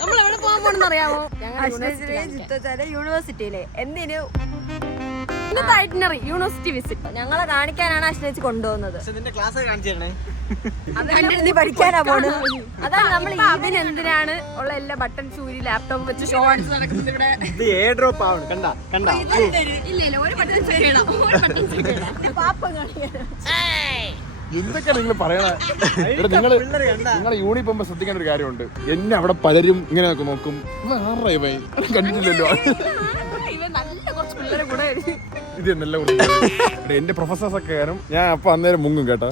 നമ്മൾ എവിടെ പോകാൻ പോണെന്ന് അറിയാമോ? യൂണിവേഴ്സിറ്റിയിലെ എന്തിനു യൂണിവേഴ്സിറ്റി വിസിറ്റ് ഞങ്ങളെ കാണിക്കാനാണ് അശ്ലേച്ച് കൊണ്ടുപോകുന്നത്. നീ പഠിക്കാനാ പോണ്. അതാണ് നമ്മൾ ഇതിന് എന്തിനാണ് ഉള്ള എല്ലാ ബട്ടൺ സൂര്യ ലാപ്ടോപ്പ് വെച്ച് ഷോ അടിച്ച് നടക്കുന്നത് ഇവിടെ. ഇല്ല ഒരു ബട്ടൺ എന്തൊക്കെയാണ് നിങ്ങൾ പറയണേ? നിങ്ങളെ യൂണിഫോം ശ്രദ്ധിക്കേണ്ട ഒരു കാര്യമുണ്ട്. എന്നെ അവിടെ പലരും ഇങ്ങനെ നോക്കും. കണ്ടിട്ടില്ലല്ലോ ഇത് എന്നല്ല എന്റെ പ്രൊഫസേഴ്സ് ഒക്കെ കാരണം ഞാൻ അപ്പൊ അന്നേരം മുങ്ങും കേട്ടോ.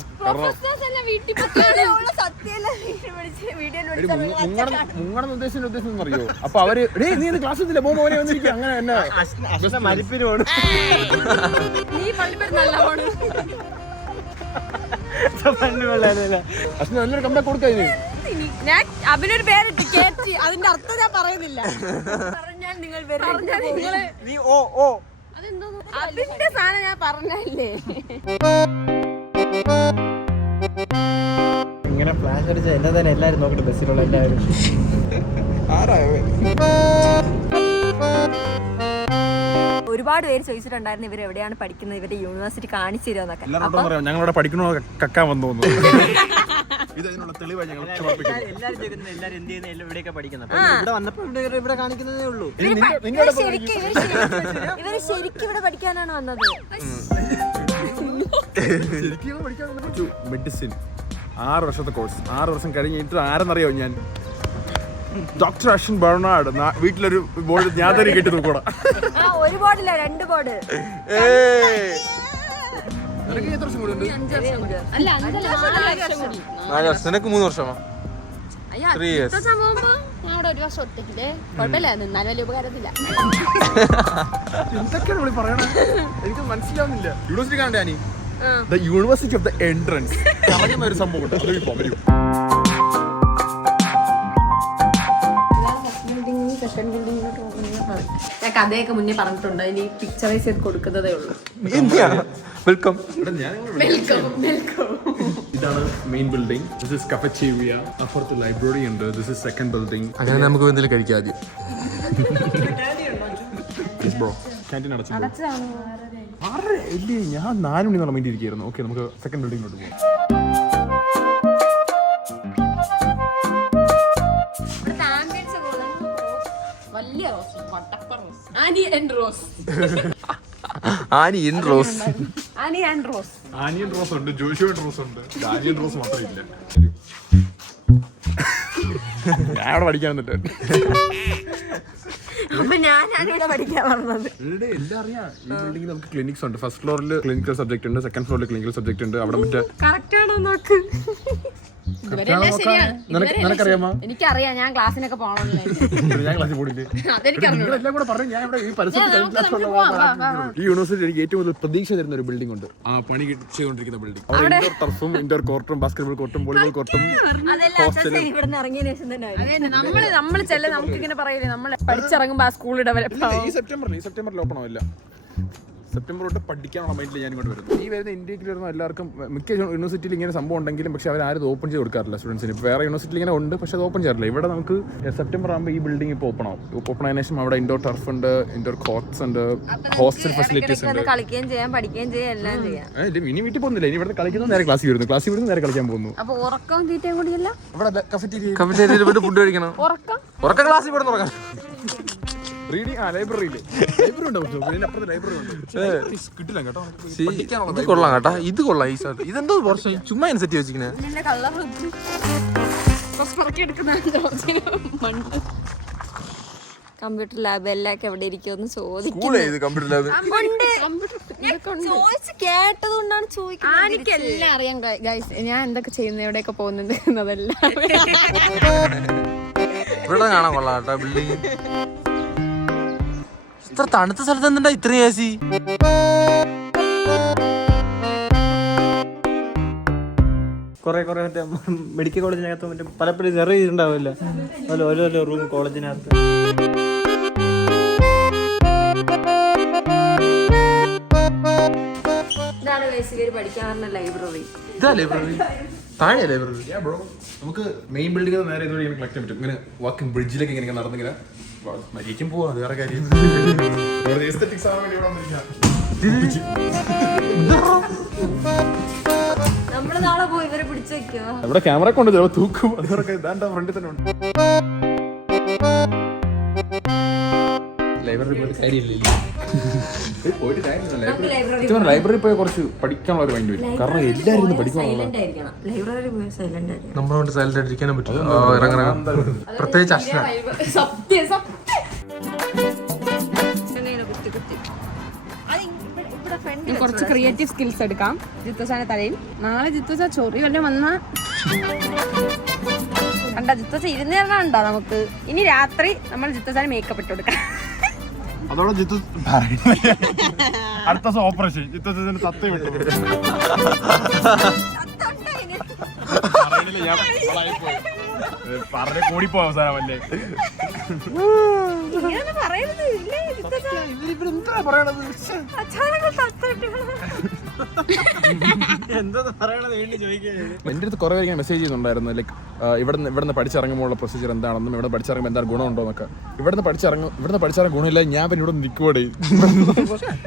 കാരണം മുങ്ങണം ഉദ്ദേശം അറിയോ? അപ്പൊ അവര് നീ ക്ലാസ് എത്തില്ല മോനെ വന്നിരിക്കും അങ്ങനെ എന്നെ മരിപ്പിന് പോണ്. നല്ലൊരു കമ്പ കൊടുക്കാ. ഞാൻ അവനൊരു പേരിട്ട് കേറ്റി, അതിന്റെ അർത്ഥം ഞാൻ പറയുന്നില്ല. പറഞ്ഞാൽ നിങ്ങൾ അതെന്തോ അതിന്റെ സാധനം ഞാൻ പറഞ്ഞല്ലേ. ഇങ്ങനെ ഫ്ലാഷ് അടിച്ച എന്നെ തന്നെ എല്ലാരും നോക്കിട്ട് ബസ്സിലുള്ള എല്ലാവരും ഒരുപാട് പേര് ചോദിച്ചിട്ടുണ്ടായിരുന്നു ഇവർ എവിടെയാണ് പഠിക്കുന്നത്, ഇവരുടെ യൂണിവേഴ്സിറ്റി കാണിച്ചു തരുമെന്നൊക്കെ. ഞങ്ങളിവിടെ പഠിക്കണോ കക്കാൻ വന്നു തോന്നുന്നു. ഇതിനുള്ള തെളിവായി ഞങ്ങൾ എല്ലാരും ചോദിക്കുന്നത് എല്ലാരും എന്ത് ചെയ്യുന്ന ഇവിടെയൊക്കെ പഠിക്കുന്നത്. ഇവിടെ വന്നപ്പോ ഇവിടെ കാണിക്കുന്നതേ ഉള്ളൂ. ഇവര് ശരിക്കും ഇവിടെ പഠിക്കാനാണ് വന്നത്. മെഡിസിൻ 6 വർഷത്തെ കോഴ്സ്. 6 വർഷം കഴിഞ്ഞിട്ട് ആരെന്നറിയോ ഞാൻ? Doctor Ashwin Bernard. വീട്ടിലൊരു ബോർഡ് ഞാൻ തന്നെ കേട്ടി നോക്കൂടാ. ഒരു ബോർഡില്ല 2 ബോർഡ്. എത്ര വർഷം കൂടെ ഉണ്ട്? 4 വർഷം. നിനക്ക് 3 വർഷമാ? 3 years. ഞാൻ ഒരു വർഷം ഒറ്റക്കില്ലേ, കുഴപ്പമില്ല, നിന്നാലും വലിയ ഉപകാരത്തില്ല. എന്തൊക്കെയാണ് ഇവിടെ പറയണേ? എനിക്ക് മനസ്സിലാവുന്നില്ല. യൂണിവേഴ്സിറ്റി കാണണ്ടേ Annie? The university of the entrance ഒരു സംഭവം ഉണ്ട്. ഞാൻ കഥയൊക്കെ മുന്നേ പറഞ്ഞിട്ടുണ്ട്. ഇനി പിക്ചറൈസ് ചെയ്ത് കൊടുക്കുന്നതേ ഉള്ളൂ. വെൽക്കം. ഇതാണ് main building. This is cafeteria. അപ്പുറത്ത് ലൈബ്രറി ഉണ്ട്. This is second building. അങ്ങനെ നമുക്ക് എന്തെങ്കിലും കഴിക്കാം ആദ്യം. ക്യാൻറ്റീൻ അടച്ചതാണ്. ഇല്ലേ, ഞാൻ 4 മണി മൈൻഡ് ഇരിക്കുകയായിരുന്നു. ഓക്കെ, നമുക്ക് സെക്കൻഡ് ബിൽഡിങ്ങിലോട്ട് പോകാം. വലിയ റോസ്, വട്ടപ്പ റോസ്, ആനി ആൻഡ് റോസ്. Onion roast. ആനി ആൻഡ് റോസ്. ആനിയൻ റോസ് ഉണ്ട്, ജോഷുവൻ റോസ് ഉണ്ട്. ആനിയൻ റോസ് മാത്രമില്ല. ഞാൻ അവിടെ പഠിക്കാൻ വന്നിട്ട് അപ്പൊ ഞാനാണ് ഇവിടെ പഠിക്കാൻ പറഞ്ഞത്. എല്ലാം അറിയാം. ഈ ബിൽഡിംഗിൽ നമുക്ക് ക്ലിനിക്സ് ഉണ്ട്. ഫസ്റ്റ് ഫ്ലോറിൽ ക്ലിനിക്കൽ സബ്ജക്ട് ഉണ്ട്, സെക്കൻഡ് ഫ്ലോറിൽ ക്ലിനിക്കൽ സബ്ജക്ട് ഉണ്ട്. അവിടെ മറ്റേ കറക്റ്റ് ആണോ നോക്ക്. നിനക്കറിയാമോ? എനിക്കറിയാം, ഞാൻ ക്ലാസ്സിനൊക്കെ പോകണമല്ലോ. ഞാൻ ക്ലാസ്സിൽ പോയില്ലേ? എല്ലാം കൂടെ പറഞ്ഞു. ഞാൻ ഇവിടെ ഈ യൂണിവേഴ്സിറ്റി എനിക്ക് ഏറ്റവും കൂടുതൽ പ്രതീക്ഷ തരുന്ന ഒരു ബിൽഡിംഗ് ഉണ്ട്. ആ പണി ചെയ്തുകൊണ്ടിരിക്കുന്ന ബിൽഡിംഗ്. അവിടെ ഇൻഡോർ ടർഫും ഇൻഡോർ കോർട്ടും ബാസ്കറ്റ്ബോൾ കോർട്ടും വോളിബോൾ കോർട്ടും ഇവിടെ ഇറങ്ങിയ ശേഷം തന്നെ നമ്മൾ ചെല്ല നമുക്കിങ്ങനെ പറയില്ലേ, നമ്മൾ പഠിച്ചിറങ്ങുമ്പോൾ ആ സ്കൂൾ ഡെവലപ്പ്. ഈ സെപ്റ്റംബറിൽ ഓപ്പൺ ആവില്ല. സെപ്റ്റംബർ തൊട്ട് പഠിക്കാനുള്ള മൈൻഡിൽ ഞാൻ ഇങ്ങോട്ട് വരുന്നത്. ഈ വരുന്ന ഇന്ത്യയിൽ വരുന്ന എല്ലാവർക്കും മിക്ക യൂണിവേഴ്സിറ്റിയിൽ ഇങ്ങനെ സംഭവം ഉണ്ടെങ്കിലും പക്ഷേ അവർ ഓപ്പൺ ചെയ്ത് കൊടുക്കാറില്ല സ്റ്റുഡൻസിന്. വേറെ യൂണിവേഴ്സിറ്റിയിൽ ഇങ്ങനെ ഉണ്ട്, പക്ഷേ അത് ഓപ്പൺ ചെയ്യാറില്ല. ഇവിടെ നമുക്ക് സെപ്റ്റംബർ ആകുമ്പോൾ ഈ ബിൽഡിംഗ് ഇപ്പോൾ ഓപ്പൺ ആവും. ഓപ്പൺ ആയതിനു ശേഷം അവിടെ ഇൻഡോർ ടർഫ് ഉണ്ട്, ഇൻഡോർ കോർട്സ് ഉണ്ട്, ഹോസ്റ്റൽ ഫെസിലിറ്റീസ് ഉണ്ട്. കളിക്കുകയും ചെയ്യാം, പഠിക്കുകയും ചെയ്യാം, എല്ലാം ചെയ്യാം. ഇനി വീട്ടിൽ പോകുന്നില്ല. ഇനി ഇവിടെ കളിക്കുന്നത് നേരെ ക്ലാസ്സിൽ വരുന്നു, ക്ലാസ്സിൽ വരുന്നു നേരെ കളിക്കാൻ പോകുന്നു. അപ്പൊ ഉറക്കവും തീറ്റയും കൂടിയല്ല, ഇവിടെ കഫറ്റീരിയയിൽ പോയിട്ട് ഫുഡ് കഴിക്കണം. ഉറക്കം ക്ലാസ്സിൽ പോയിട്ട് തുടങ്ങാം. റീഡിങ് ലൈബ്രറിയിൽ ലൈബ്രറി ഉണ്ട്. കിട്ടില്ല കേട്ടോ. ഇത് കൊള്ളാം കേട്ടാ, ഇത് കൊള്ളാം. ഈ സ്ഥലത്ത് ഇതെന്തോ വർഷം ചുമ്മാ സെറ്റ് വെച്ചിരിക്കണേ. കമ്പ്യൂട്ടർ ലാബ് എല്ലാം എവിടെ ഇരിക്കുമെന്ന് കമ്പ്യൂട്ടർ ലാബ് കേട്ടതുകൊണ്ടാണ് ചോദിക്കുന്നത്. എനിക്കെല്ലാം അറിയാം ഗൈസ്, ഞാൻ എന്തൊക്കെ ചെയ്യുന്നത്, എവിടെയൊക്കെ പോകുന്നുണ്ട് എന്നതെല്ലാം. ഇവിടെ കാണാൻ കൊള്ളാം കേട്ടോ ബിൽഡിംഗ്. ഇത്ര തണുത്ത സ്ഥലത്ത് എന്താ ഇത്രയും ഏസി? കുറെ മറ്റേ മെഡിക്കൽ കോളേജിനകത്ത് മറ്റേ പലപ്പോഴും സെർവ് ചെയ്തിട്ടുണ്ടാവില്ല ഓരോ റൂം കോളേജിനകത്ത്. ഇതാണ് ബേസിക്കലി പഠിക്കാൻ പറഞ്ഞ ലൈബ്രറി. ഇതാ ലൈബ്രറി. താഴെ ലൈബ്രറി. നമുക്ക് മെയിൻ ബിൽഡിംഗ് നേരെ ഇതുവരെ ഇങ്ങനെ കളക്ട് ചെയ്യാൻ പറ്റും. ഇങ്ങനെ വാക്കിംഗ് ബ്രിഡ്ജിലേക്ക് ഇങ്ങനെ നടന്നിങ്ങനെ മരിക്കും പോവാ. അത് വേറെ കാര്യം. എസ്തെറ്റിക്സ് ആവാൻ വേണ്ടി ഇവിടെ വന്നിരിക്കാം. നമ്മള് നാളെ പോയി ഇവരെ പിടിച്ചു വെക്കോ. ഇവിടെ ക്യാമറ കൊണ്ട് തൂക്കും. അതൊക്കെ ഇതാണ്ട് ഫ്രണ്ടിൽ തന്നെ ഉണ്ട്. ലൈബ്രറി പോയിട്ട് കാര്യമില്ല. ലൈബ്രറി പോയി കുറച്ച് പഠിക്കാനുള്ള ഒരു മൈൻഡ് വരും. കാരണം എല്ലാവരും പഠിക്കാനുള്ള ലൈബ്രറി പോയി സൈലന്റ് ആയിരിക്കണം. നമ്മളോട് സൈലന്റ് ആയിട്ടിരിക്കാനും പറ്റില്ല. ഇറങ്ങണം. പ്രത്യേകിച്ച് അശ്വന. സത്യം സത്യം. കുറച്ച് ക്രിയേറ്റീവ് സ്കിൽസ് എടുക്കാം ജിത്തുസാന്റെ തലയിൽ. നാളെ ജിത്തുസ ചൊറി വല്ലതും വന്നാ കണ്ട ജിത്തുസ ഇരുന്ന് തരണുണ്ടോ നമുക്ക്. ഇനി രാത്രി നമ്മൾ ജിത്തുസാന് മേക്കപ്പ് ഇട്ട് കൊടുക്കാം. അതോടെ ജിത്തു അടുത്ത ദിവസം ഓപ്പറേഷൻ ജിത്തു തത്ത വിട്ടു. പറഞ്ഞ കൂടിപ്പോ അവസാനമല്ലേ. എന്റെ അടുത്ത് കുറെ പേര് മെസ്സേജ് ചെയ്യുന്നുണ്ടായിരുന്നു. ലൈക്ക് ഇവിടുന്ന് പഠിച്ചിറങ്ങുമ്പോൾ പ്രൊസീജിയർ എന്താണെന്നും ഇവിടെ പഠിച്ചിറങ്ങുമ്പോൾ എന്താണ് ഗുണമുണ്ടോ എന്നൊക്കെ. ഇവിടുന്ന് പഠിച്ചിറങ്ങാൻ ഗുണമില്ല. ഞാൻ പിന്നെ ഇവിടെ നിൽക്കുവോടെ.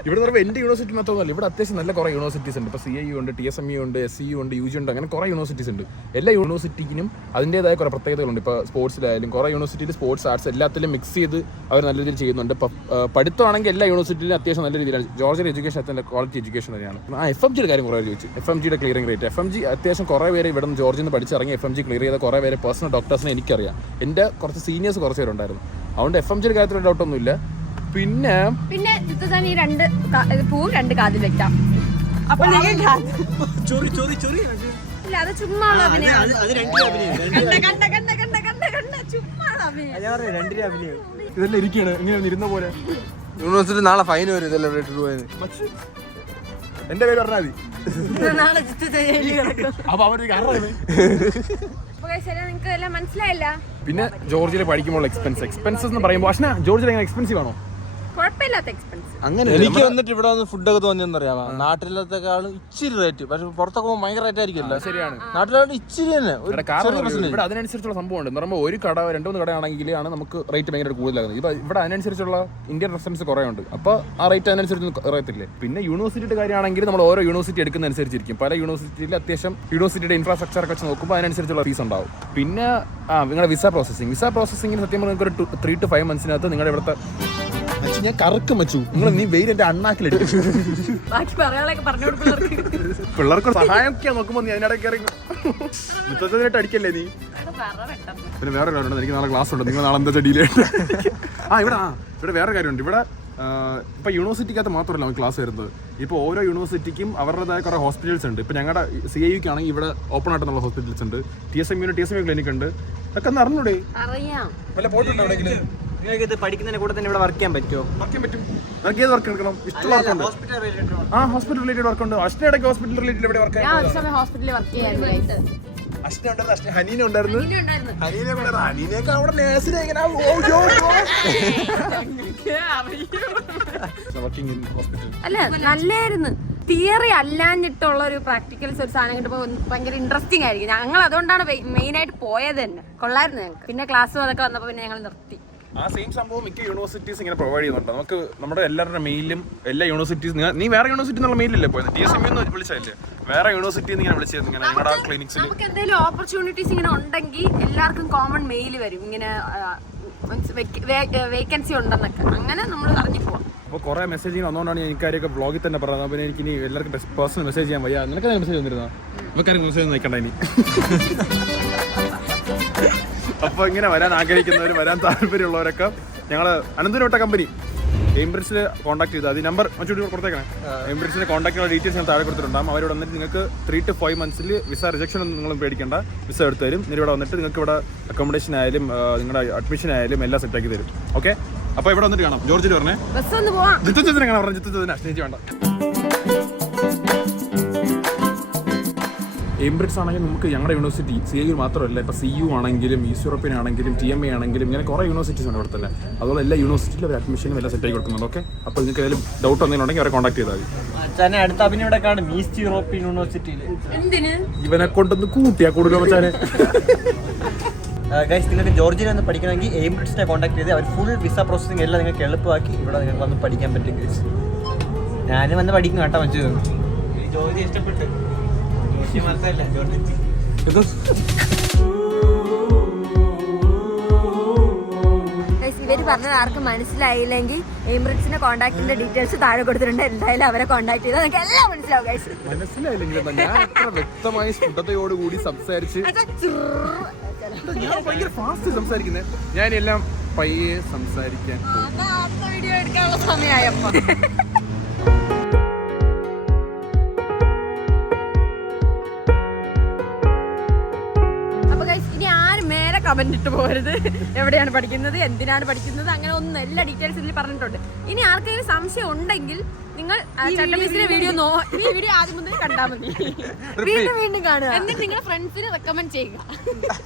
ഇവിടെ പറയുമ്പോൾ എന്റെ യൂണിവേഴ്സിറ്റി മാത്രമല്ല, ഇവിടെ അത്യാവശ്യം നല്ല കുറെ യൂണിവേഴ്സിറ്റീസ് ഉണ്ട്. ഇപ്പോൾ CIU ഉണ്ട്, TSMU ഉണ്ട്, SCU ഉണ്ട്, UG ഉണ്ട്. അങ്ങനെ കുറെ യൂണിവേഴ്സിറ്റീസ് ഉണ്ട്. എല്ലാ യൂണിവേഴ്സിറ്റിക്കും അതിൻ്റെതായ കുറെ പ്രത്യേകതകളുണ്ട്. ഇപ്പോൾ സ്പോർട്സിലായാലും കുറെ യൂണിവേഴ്സിറ്റിയിൽ സ്പോർട്സ് ആർട്സ് എല്ലാത്തിലും മിക്സ് ചെയ്ത് അവർ നല്ല രീതിയിൽ ചെയ്യുന്നുണ്ട്. ഇപ്പോൾ പഠിത്തമാണെങ്കിൽ എല്ലാ യൂണിവേഴ്സിറ്റിയിലും അത്യാവശ്യം നല്ല രീതിയിലാണ്. ജോർജിയൻ എഡ്യൂക്കേഷൻ അത്ര ക്വാളിറ്റി എഡ്യൂക്കേഷൻ തന്നെയാണ്. FMGയുടെ കാര്യം കുറേ ചോദിച്ചു. FMGയുടെ ക്ലിയറിംഗ് റേറ്റ്. FMG അത്യാവശ്യം കുറേ പേര് ഇവിടെ നിന്ന് ജോർജിയിൽ നിന്ന് പഠിച്ചിറങ്ങി FMG ക്ലിയർ ചെയ്ത കുറേ പേര് പേഴ്സണൽ ഡോക്ടേഴ്സിനെ എനിക്കറിയാം. എൻ്റെ കുറച്ച് സീനിയേഴ്സ് കുറച്ച് പേരുണ്ടായിരുന്നു. അതുകൊണ്ട് FMGയുടെ കാര്യത്തിൽ ഡൗട്ടൊന്നുമില്ല. പിന്നെ ജിത്തുസാൻ ഈ 2 പൂവ് 2 കാതിൽ വെക്കാം. അപ്പൊ ഇല്ല, അത് ചുമ്മാ ഇതെല്ലാം ഇരിക്കുകയാണ് ഇങ്ങനെ ഇരുന്ന പോലെ. യൂണിവേഴ്സിറ്റി നാളെ ഫൈൻ വരും ഇതെല്ലാം ഇവിടെ ഇട്ടിട്ട് പോയത്. എന്റെ പേര് പറഞ്ഞാൽ മതി. നിങ്ങൾക്ക് എല്ലാം മനസ്സിലായില്ല. പിന്നെ ജോർജിയയിൽ പഠിക്കുമ്പോൾ എക്സ്പെൻസസ് എന്ന് പറയുമ്പോൾ അശ്ന ജോർജിയൽ എങ്ങനെ എക്സ്പെൻസീവ് ആണോ? കുഴപ്പമില്ലാത്ത എക്സ്പെൻസ്. അങ്ങനെ എനിക്ക് വന്നിട്ട് ഇവിടെ വന്ന് ഫുഡൊക്കെ തോന്നിയെന്നറിയാമോ, നാട്ടിലത്തെക്കാളും ഇച്ചിരി റേറ്റ്. പക്ഷെ പുറത്തൊക്കെ പോകുമ്പോൾ ഭയങ്കര റേറ്റ് ആയിരിക്കില്ല. ശരിയാണ്. നാട്ടിലോട്ട് ഇച്ചിരി തന്നെ ഇവിടെ അതിനനുസരിച്ചുള്ള സംഭവം ഉണ്ട്. എന്ന് പറയുമ്പോൾ ഒരു കട 2-3 കടയാണെങ്കിലാണ് നമുക്ക് റേറ്റ് ഭയങ്കര കൂടുതലാകുന്നത്. ഇപ്പൊ ഇവിടെ അതിനനുസരിച്ചുള്ള ഇന്ത്യൻ റെസ്റ്റോറൻറ്റ്സ് കുറേ ഉണ്ട്. അപ്പോൾ ആ റേറ്റ് അതിനനുസരിച്ച് അറിയത്തില്ലേ. പിന്നെ യൂണിവേഴ്സിറ്റിയുടെ കാര്യമാണെങ്കിൽ നമ്മൾ ഓരോ യൂണിവേഴ്സിറ്റി എടുക്കുന്ന അനുസരിച്ചിരിക്കും. പല യൂണിവേഴ്സിറ്റിയിൽ അത്യാവശ്യം യൂണിവേഴ്സിറ്റിയുടെ ഇൻഫ്രാസ്ട്രക്ചർ ഒക്കെ വെച്ച് നോക്കുമ്പോൾ അതിനനുസരിച്ചുള്ള ഫീസ് ഉണ്ടാവും. പിന്നെ നിങ്ങളുടെ വിസ പ്രോസസ്സിങ്ങിന് സത്യം പറഞ്ഞാൽ ഒരു 3 to 5 months നിങ്ങളുടെ ഇവിടുത്തെ ഞാൻ കറക്കും വെച്ചു. നീ വെയിൽ എന്റെ അണ്ണാക്കിലിട്ട് പിള്ളേർക്ക് സഹായമൊക്കെയാ നോക്കുമ്പോ നീ അതിനിടയ്ക്ക് ഇറങ്ങി മുത്തച്ഛനായിട്ട് അടിക്കല്ലേ നീ. പിന്നെ വേറെ കാര്യമുണ്ട്. എനിക്ക് നാളെ ക്ലാസ് ഉണ്ട്. നിങ്ങൾ നാളെ എന്താ ഡീൽ ചെയ്യട്ടെ. ഇവിടെ വേറെ കാര്യമുണ്ട്. ഇവിടെ ഇപ്പൊ യൂണിവേഴ്സിറ്റിക്കകത്ത് മാത്രമല്ല നമുക്ക് ക്ലാസ് വരുന്നത്. ഇപ്പോൾ ഓരോ യൂണിവേഴ്സിറ്റിക്കും അവരുടേതായ കുറെ ഹോസ്പിറ്റൽസ് ഉണ്ട്. ഇപ്പൊ ഞങ്ങളുടെ CIUക്ക് ആണെങ്കിൽ ഇവിടെ ഓപ്പൺ ആയിട്ടുള്ള ഹോസ്പിറ്റൽസ് ഉണ്ട്. TSMU ക്ലിനിക് ഉണ്ട്. അതൊക്കെ ഒന്ന് അറിഞ്ഞൂടെ? വല്ല പോയിട്ടുണ്ടോ എവിടെയെങ്കിലും? നിങ്ങൾക്ക് പഠിക്കുന്നതിന്റെ കൂടെ തന്നെ ഇവിടെ വർക്ക് ചെയ്യാൻ പറ്റുമോ? വർക്ക് ചെയ്യാൻ പറ്റും. നമുക്ക് ഏത് വർക്ക് എടുക്കണം? ഇഷ്ടമുള്ള വർക്കുണ്ട്. ഹോസ്പിറ്റൽ റിലേറ്റഡ് വർക്ക് ഉണ്ട്. അശ്ന ഇടയ്ക്ക് ഹോസ്പിറ്റൽ റിലേറ്റഡ് എവിടെ വർക്ക് ചെയ്യാൻ? ഹോസ്പിറ്റലിൽ വർക്ക് ചെയ്യാറുണ്ട്. അശ്ന ഉണ്ടായിരുന്നു. ഹനീന ഉണ്ടായിരുന്നു. ഹനീനയൊക്കെ അവിടെ നേഴ്സിനെ ഇങ്ങനെ വർക്കിംഗ് ഇൻ ഹോസ്പിറ്റൽ. അല്ല, നല്ലായിരുന്നു. തിയറി അല്ലാഞ്ഞിട്ടുള്ള ഒരു പ്രാക്ടിക്കൽസ് ഒരു സാധനം കിട്ടുമ്പോൾ ഭയങ്കര ഇൻട്രസ്റ്റിംഗ് ആയിരിക്കും. ഞങ്ങൾ അതുകൊണ്ടാണ് മെയിനായിട്ട് പോയത് തന്നെ. കൊള്ളായിരുന്നു ഞങ്ങൾക്ക്. പിന്നെ ക്ലാസ്സും അതൊക്കെ വന്നപ്പോൾ പിന്നെ ഞങ്ങൾ നിർത്തി. ആ സെയിം സംഭവം മിക്ക യൂണിവേഴ്സിറ്റീസ് ഇങ്ങനെ പ്രൊവൈഡ് ചെയ്യുന്നുണ്ട്. നമുക്ക് നമ്മുടെ എല്ലാവരുടെ മെയിലും എല്ലാ യൂണിവേഴ്സിറ്റീസ് നീ വേറെ യൂണിവേഴ്സിറ്റി എന്നുള്ള മെയിലല്ലേ പോയത്? TSMU എന്ന് വിളിച്ചല്ലേ? വേറെ യൂണിവേഴ്സിറ്റി ഇങ്ങനെ വിളിച്ചത് ഇങ്ങനെ നിങ്ങളുടെ ക്ലിനിക്സിൽ നമുക്ക് എന്തെങ്കിലും ഓപ്പർച്യൂണിറ്റീസ് ഇങ്ങനെ ഉണ്ടെങ്കിൽ എല്ലാവർക്കും കോമൺ മെയിൽ വരും. ഇങ്ങനെ വേക്കൻസി ഉണ്ടെന്നൊക്കെ അങ്ങനെ നമ്മൾ അറിഞ്ഞു പോവാം. അപ്പോൾ കുറേ മെസ്സേജ് വന്നുകൊണ്ടാണ് ഞാൻ ഇക്കാര്യമൊക്കെ വ്ളോഗിൽ തന്നെ പറയുന്നത്. അപ്പോൾ എനിക്ക് ഇനി എല്ലാവർക്കും പേഴ്സണൽ മെസ്സേജ് ചെയ്യാൻ വയ്യ. നിനക്ക് മെസ്സേജ് വന്നിരുന്നോ? നമുക്കാരും മെസ്സേജ് നിൽക്കണ്ട ഇനി. അപ്പോൾ ഇങ്ങനെ വരാൻ ആഗ്രഹിക്കുന്നവർ, വരാൻ താല്പര്യമുള്ളവരൊക്കെ ഞങ്ങൾ അനന്തപുരം കമ്പനി എംബ്രിഡ്ജിൽ കോൺടാക്ട് ചെയ്താൽ മതി. നമ്പർ മറ്റൊരു കൊടുത്തേക്കണേ. എംബ്രിഡ്ജിനെ കോൺടാക്ട് ചെയ്യുന്ന ഡീറ്റെയിൽസ് ഞാൻ താഴെ കൊടുത്തിട്ടുണ്ടാകും. അവരോട് വന്നിട്ട് നിങ്ങൾക്ക് 3 to 5 months വിസ റിജക്ഷൻ ഒന്നും നിങ്ങളും പേടിക്കേണ്ട. വിസ എടുത്ത് തരും. ഇവിടെ വന്നിട്ട് നിങ്ങൾക്ക് ഇവിടെ അക്കോമഡേഷൻ ആയാലും നിങ്ങളുടെ അഡ്മിഷൻ ആയാലും എല്ലാം സെറ്റാക്കി തരും. ഓക്കെ, അപ്പോൾ ഇവിടെ വന്നിട്ട് കാണാം. ജോർജിൽ പറഞ്ഞേ ജിത്തുചേച്ചനെ കാണാൻ പറഞ്ഞു. ജിത്തുചേച്ചനെ അശ്നേഹിച്ച് വേണ്ട. എംബ്രിറ്റ്സ് ആണെങ്കിൽ നമുക്ക് ഞങ്ങളുടെ യൂണിവേഴ്സിറ്റി CIU മാത്രമല്ല, ഇപ്പോൾ CU ആണെങ്കിലും ഈസ്റ്റ് യൂറോപ്യൻ ആണെങ്കിലും TMA ആണെങ്കിലും ഇങ്ങനെ കുറേ യൂണിവേഴ്സിറ്റീസ് ഉണ്ട് ഇവിടെ തന്നെ. അതുപോലെ എല്ലാ യൂണിവേഴ്സിറ്റിയിലും ഒരു അഡ്മിഷനും എല്ലാം സെറ്റ് ആയി കൊടുക്കുന്നുണ്ട്. ഓക്കെ, അപ്പോൾ നിങ്ങൾക്ക് ഏതെങ്കിലും ഡൗട്ട് എന്തെങ്കിലും ഉണ്ടെങ്കിൽ അവരെ കോൺടാക്ട് ചെയ്താൽ മതി. അടുത്ത അഭിനയുടെ കാണും ഈസ്റ്റ് യൂറോപ്യൻ യൂണിവേഴ്സിറ്റിയിൽ. എന്തിന് ഇവനെ കൊണ്ടൊന്ന് കൂട്ടിയാ കൊടുക്കുക മച്ചാനെ. ഗൈസ്, നിങ്ങൾക്ക് ജോർജിയയിൽ ഒന്ന് പഠിക്കണമെങ്കിൽ എയിംബ്രിഡ്സിനെ കോൺടാക്ട് ചെയ്ത് അവർ ഫുൾ വിസ പ്രോസസ്സിംഗ് എല്ലാം നിങ്ങൾക്ക് എളുപ്പമാക്കി ഇവിടെ നിങ്ങൾക്ക് വന്ന് പഠിക്കാൻ പറ്റും. ഗൈസ്, ഞാനും വന്ന് പഠിക്കും കേട്ടോ. മച്ചു ജോർജിയ ഇഷ്ടപ്പെട്ട് ഇവര് പറഞ്ഞത് ആർക്കും മനസ്സിലായില്ലെങ്കിൽ എമിറേറ്റ്സിന്റെ കോൺടാക്ടിന്റെ ഡീറ്റെയിൽസ് താഴെ കൊടുത്തിട്ടുണ്ട്. എന്തായാലും അവരെ കോൺടാക്ട് ചെയ്താൽ നിങ്ങൾക്ക് എല്ലാം മനസ്സിലാവും. ഗൈസ്, മനസ്സിലായില്ലെങ്കിൽ ഞാൻ അത്ര വ്യക്തമായി സ്ഫുടതയോടുകൂടി സംസാരിച്ച് ഞാൻ ഭയങ്കര ഫാസ്റ്റ് സംസാരിക്കുന്നത്. ഞാൻ എല്ലാം പയ്യെ സംസാരിക്കാൻ വീഡിയോ എടുക്കാനുള്ള സമയമായപ്പോ. കമന്റ് ഇട്ട് പോകരുത് എവിടെയാണ് പഠിക്കുന്നത്, എന്തിനാണ് പഠിക്കുന്നത്, അങ്ങനെ ഒന്നും എല്ലാ ഡീറ്റെയിൽസ് ഇതിൽ പറഞ്ഞിട്ടുണ്ട്. ഇനി ആർക്കെങ്കിലും സംശയം ഉണ്ടെങ്കിൽ നിങ്ങൾ ചട്ടമിസിന്റെ വീഡിയോ ആദ്യം മുതൽ കണ്ടാൽ മതി. വീണ്ടും കാണുക, എന്നിട്ട് നിങ്ങൾ ഫ്രണ്ട്സിന് റെക്കമെൻഡ് ചെയ്യുക.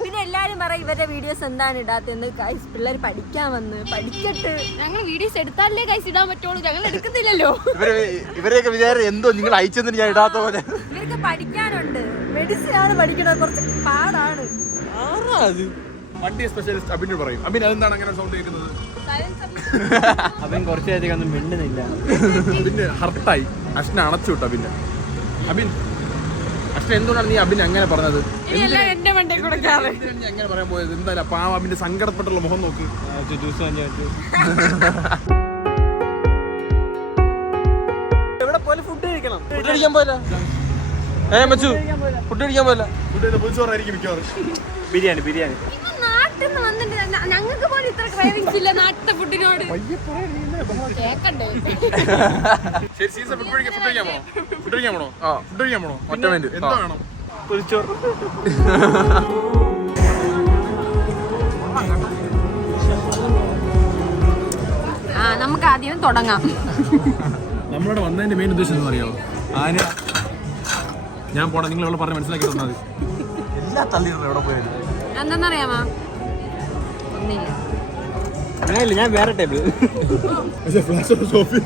പിന്നെ എല്ലാരും പറയും ഇവരുടെ വീഡിയോസ് എന്താണ് ഇടാത്തത്. ഗൈസ്, പിള്ളേർ പഠിക്കാൻ വന്ന് പഠിക്കട്ടെ. ഞങ്ങൾ വീഡിയോസ് എടുത്താലേ ഗൈസ് ഇടാൻ പറ്റുള്ളൂ, ഞങ്ങൾ എടുക്കുന്നില്ലല്ലോ. ഇവരെയൊക്കെ വിചാരം എന്തോ നിങ്ങൾ അയച്ചെന്ന് ഞാൻ ഇടാത്ത പോലെ. ഇവർക്ക് പഠിക്കാനുണ്ട്, മെഡിസിൻ ആണ് പഠിക്കണത്, കുറച്ച് പാടാണ്. വണ്ടി സ്പെഷ്യലിസ്റ്റ് അബിന് പറയും. അബിൻ അതെന്താണ് അങ്ങനെ സൗണ്ട് കേൾക്കുന്നത്? അവൻ കുറച്ചധികം ഒന്നും മിണ്ടുന്നില്ല. അബിന് ഹർട്ടായി. അശ്വിനെ അണച്ചു വിട്ടു അബിന്. അബിൻ, അശ്വിൻ എന്തുകൊണ്ടാണ് നീ അബിൻ അങ്ങനെ പറഞ്ഞത്? എന്റെ വണ്ടി കൂടെ നീ അങ്ങനെ പറയാൻ പോയത് എന്തായാലും? അപ്പൊ ആ അബിന്റെ സങ്കടപ്പെട്ടുള്ള മുഖം നോക്ക്. എവിടെ പോലെ ഫുഡ് കഴിക്കണം. ഫുഡ് കഴിക്കാൻ പോലെ മച്ചു ഫുഡ് കഴിക്കാൻ പോലെ ചോറായിരിക്കും മിക്കവാറും. ബിരിയാണി നാട്ടിൽ നിന്ന് വന്നിട്ട് ഞങ്ങൾക്ക് പോലും ഇത്ര ക്രേവിങ്സ് ഇല്ല നാട്ടിലെ ഫുഡിനോട്. കേക്കണ്ടേ? ശരി, സീസൺ ഫുഡ് കഴിക്കാൻ പോണോ? ഫുഡ് കഴിക്കാൻ പോണോ? ഒറ്റ മിനിറ്റ്. എന്താ വേണം? പൊരിച്ചോറ്. നമുക്ക് ആദ്യം തുടങ്ങാം. നമ്മളിവിടെ വന്നതിന്റെ മെയിൻ ഉദ്ദേശം എന്താ അറിയാമോ? ഞാൻ പോണ നിങ്ങൾ ഇവിടെ പറഞ്ഞ് മനസ്സിലാക്കി തന്നാൽ മതി. എല്ലാ തള്ളിയിടും എവിടെ പോയാലും. എന്താന്നറിയാമോ? ഞാൻ വേറെ ടേബിൾ. പക്ഷേ ഫ്ലാഷ് ഓഫ്